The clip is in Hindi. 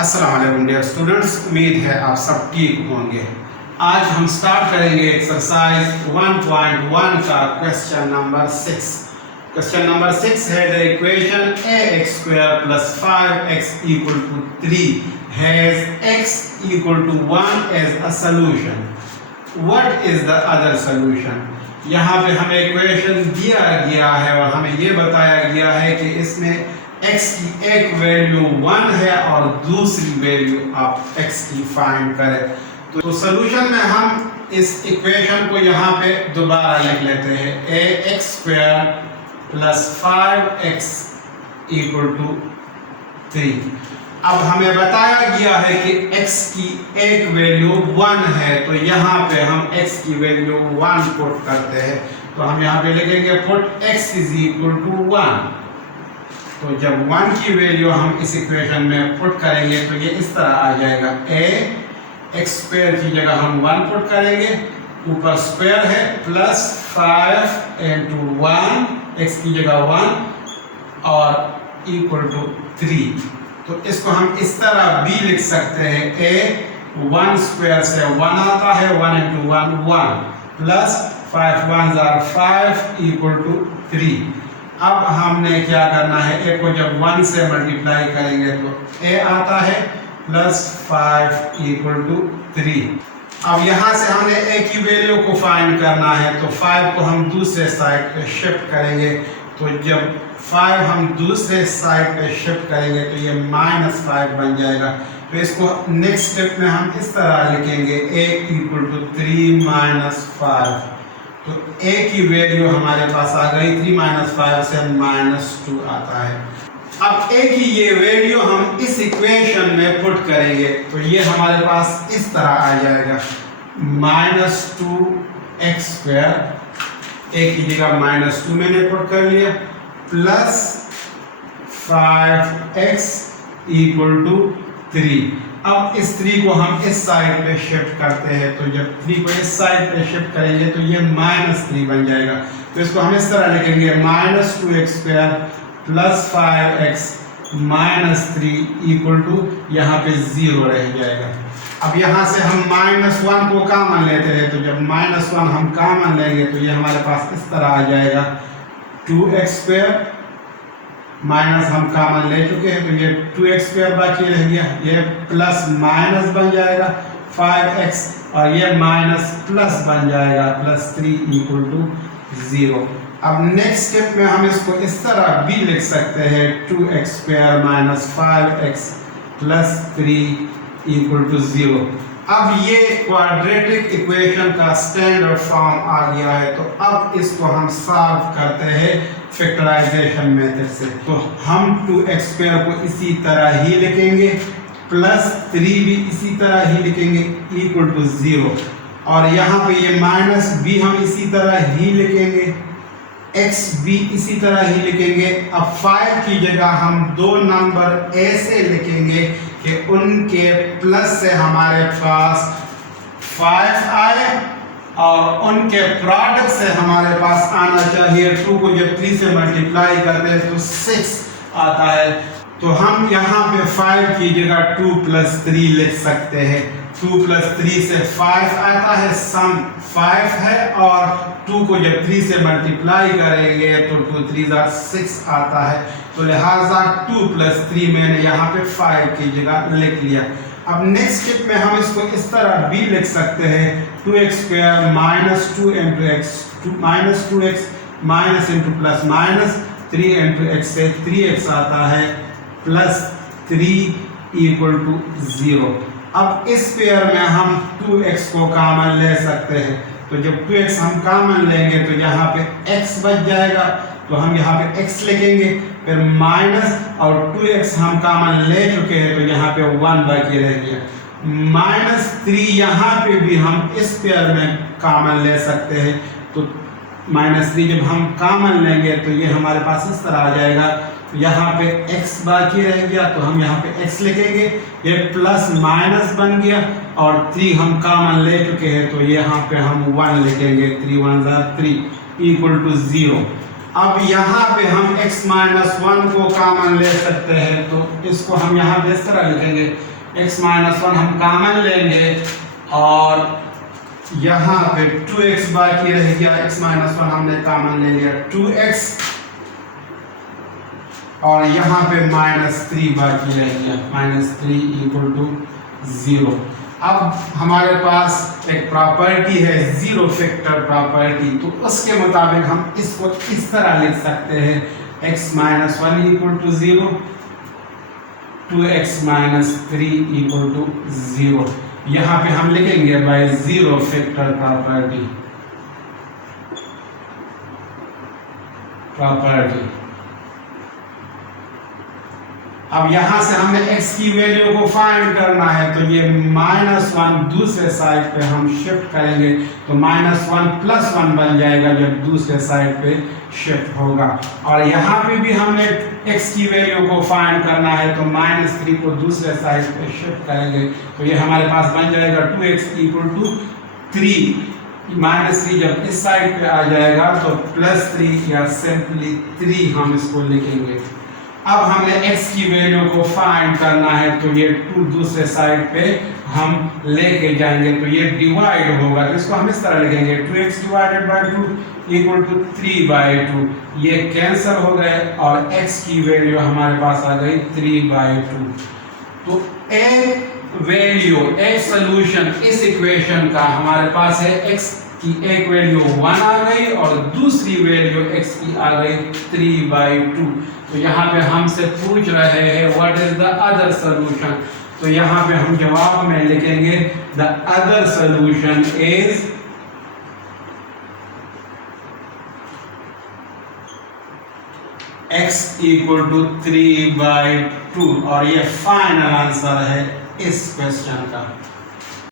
अस्सलाम वालेकुम डियर स्टूडेंट्स, उम्मीद है आप सब ठीक होंगे। आज हम स्टार्ट करेंगे एक्सरसाइज 1.1 का क्वेश्चन नंबर 6। क्वेश्चन नंबर 6 है the equation ax square plus 5x equal to 3 has x equal to 1 as a solution. What is the other solution? यहाँ पे हमें इक्वेशन दिया गया है और हमें ये बताया गया है कि इसमें x की एक वैल्यू 1 है और दूसरी वैल्यू आप x की फाइंड करें। तो सॉल्यूशन में हम इस इक्वेशन को यहाँ पे दोबारा लिख लेते हैं ax square plus 5x equal to 3। अब हमें बताया गया है कि x की एक वैल्यू 1 है, तो यहाँ पे हम x की वैल्यू 1 पुट करते हैं। तो हम यहाँ पे लिखेंगे put x is equal to 1। तो जब 1 की वैल्यू हम इस इक्वेशन में पुट करेंगे तो ये इस तरह आ जाएगा a x स्क्वायर की जगह हम 1 पुट करेंगे, ऊपर स्क्वायर है प्लस 5 into 1 x की जगह 1 और इक्वल टू 3। तो इसको हम इस तरह भी लिख सकते हैं a 1 स्क्वायर से 1 आता है, 1 into 1 1 plus 5 1s are 5 equal to 3। अब हमने क्या करना है, a को जब 1 से मल्टीप्लाई करेंगे तो a आता है प्लस 5 इक्वल टू 3। अब यहाँ से हमने a की वैल्यू को फाइंड करना है, तो 5 को हम दूसरे साइड पे शिफ्ट करेंगे। तो जब 5 हम दूसरे साइड पे शिफ्ट करेंगे तो ये -5 बन जाएगा। तो इसको नेक्स्ट स्टेप में हम इस तरह लिखेंगे a इक्वल टू 3 - 5। तो a की वैल्यू हमारे पास आ गई 3 - 5 से -2 आता है। अब a की ये वैल्यू हम इस इक्वेशन में पुट करेंगे तो ये हमारे पास इस तरह आ जाएगा -2x स्क्वायर, a की जगह -2 मैंने पुट कर लिया, प्लस 5x इक्वल टू 3। अब इस 3 को हम इस साइड पे शिफ्ट करते हैं, तो जब 3 को इस साइड पे शिफ्ट करेंगे तो ये -3 बन जाएगा। तो इसको हम इस तरह लिखेंगे -2x square plus 5x -3 equal to यहाँ पे 0 रह जाएगा। अब यहाँ से हम -1 को कॉमन लेते हैं, तो जब -1 हम कॉमन लेंगे तो ये हमारे पास इस तरह आ जाएगा 2x स्क्वायर माइनस हम कॉमन ले चुके हैं तो ये 2x स्क्वायर बाकी रह गया, ये प्लस माइनस बन जाएगा 5x और ये माइनस प्लस बन जाएगा +3 इक्वल टू 0। अब नेक्स्ट स्टेप में हम इसको इस तरह भी लिख सकते हैं 2x square minus 5x plus 3 equal to 0। अब ये क्वाड्रेटिक इक्वेशन का स्टैंडर्ड फॉर्म आ गया है, तो अब इसको हम सॉल्व करते हैं फैक्टराइजेशन मेथड से। तो हम 2x स्क्वायर को इसी तरह ही लिखेंगे, प्लस 3 भी इसी तरह ही लिखेंगे इक्वल टू 0, और यहाँ पे ये माइनस भी हम इसी तरह ही लिखेंगे, x भी इसी तरह ही लिखेंगे। अब 5 की जगह हम दो नंबर ऐसे लिखेंगे कि उनके प्लस से हमारे पास 5 आए और उनके प्रोडक्ट से हमारे पास आना चाहिए 2 को जब 3 से मल्टीप्लाई करते हैं तो 6 आता है। तो हम यहाँ पे 5 की जगह 2 + 3 लिख सकते हैं। 2 + 3 से 5 आता है, सम 5 है, और 2 को जब 3 से मल्टीप्लाई करेंगे तो 2 3s are 6 आता है। तो लिहाजा 2 + 3 मैंने यहाँ पे 5 की जगह लिख लिया। अब नेक्स्ट स्टेप में हम इसको इस तरह भी लिख सकते हैं 2x square -2 into x -2x minus into plus minus 3 into x से 3x आता है प्लस 3 इक्वल टू 0। अब इस पेयर में हम 2x को कॉमन ले सकते हैं, तो जब 2x हम कॉमन लेंगे तो यहाँ पे x बच जाएगा, तो हम यहाँ पे x लिखेंगे, फिर माइनस और 2x हम कॉमन ले चुके हैं तो यहाँ पे 1 बाकी रह गया। -3 यहाँ पे भी हम इस पेयर में कॉमन ले सकते हैं, तो -3 जब हम कॉमन लेंगे तो ये हमारे पास इस तरह आ जाएगा। यहाँ पे x बाकी रह गया तो हम यहाँ पे x लिखेंगे, ये प्लस माइनस बन गया, और 3 हम कॉमन ले चुके हैं तो यहाँ पे हम 1 लिखेंगे, 3 1s are 3 इक्वल टू 0। अब यहाँ पे हम x माइनस 1 को कॉमन ले सकते हैं, तो इसको हम यहाँ पे इस तरह लिखेंगे, x माइनस 1 हम कॉमन लेंगे और यहाँ पे 2x बाकी रह गया, x माइनस 1 हमने कॉमन ले लिया 2x, और यहाँ पे -3 बाकी रह गया, -3 इक्वल टू 0। अब हमारे पास एक प्रॉपर्टी है जीरो फैक्टर प्रॉपर्टी, तो उसके मुताबिक हम इसको इस तरह लिख सकते हैं, x minus 1 equal to 0, 2x minus 3 equal to 0। यहाँ पे हम लिखेंगे बाय जीरो फैक्टर प्रॉपर्टी। अब यहाँ से हमने x की वैल्यू को फाइंड करना है, तो ये -1 दूसरे साइड पे हम शिफ्ट करेंगे, तो -1 + 1 बन जाएगा जब दूसरे साइड पे शिफ्ट होगा। और यहाँ पे भी हमने x की वैल्यू को फाइंड करना है, तो -3 को दूसरे साइड पे शिफ्ट करेंगे, तो ये हमारे पास बन जाएगा 2x इक्वल टू 3। -3 जब इस साइड पे आ जाएगा तो +3 या सिंपली 3 हम इसको लिखेंगे। अब हमें x की वैल्यू को फाइंड करना है, तो ये 2 दूसरे साइड पे हम लेके जाएंगे, तो ये डिवाइड होगा, तो इसको हम इस तरह लिखेंगे 2x divided by 2 equal to 3/2। ये कैंसिल हो गए और x की वैल्यू हमारे पास आ गई 3/2। तो एक वैल्यू, एक सोल्यूशन इस इक्वेशन का हमारे पास है, x की एक वैल्यू 1 आ गई और दूसरी वैल्यू x की आ गई 3/2। तो यहाँ पे हमसे पूछ रहे हैं what is the other solution, तो यहाँ पे हम जवाब में लिखेंगे the other solution is x equal to 3/2, और ये फाइनल आंसर है इस क्वेश्चन का।